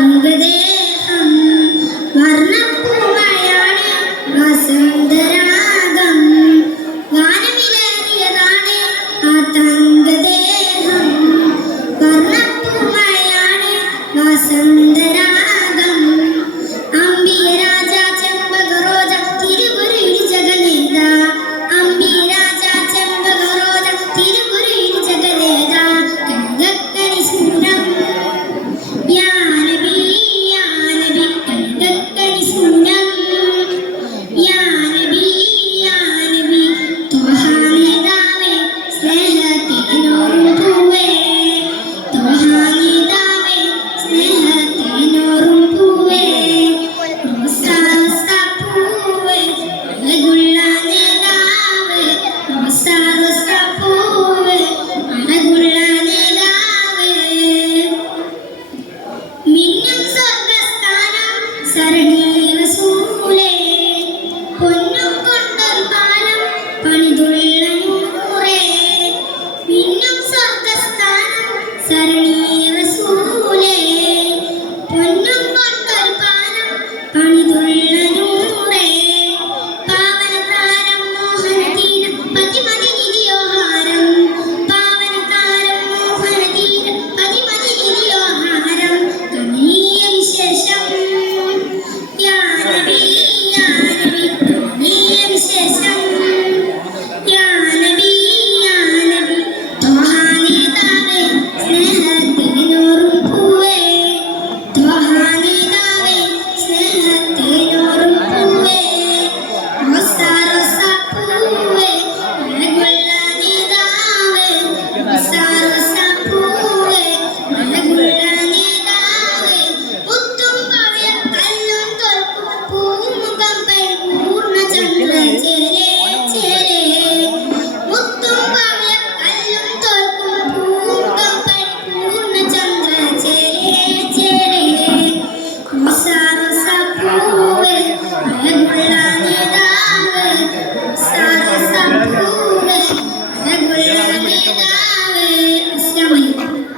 അമ്പതേ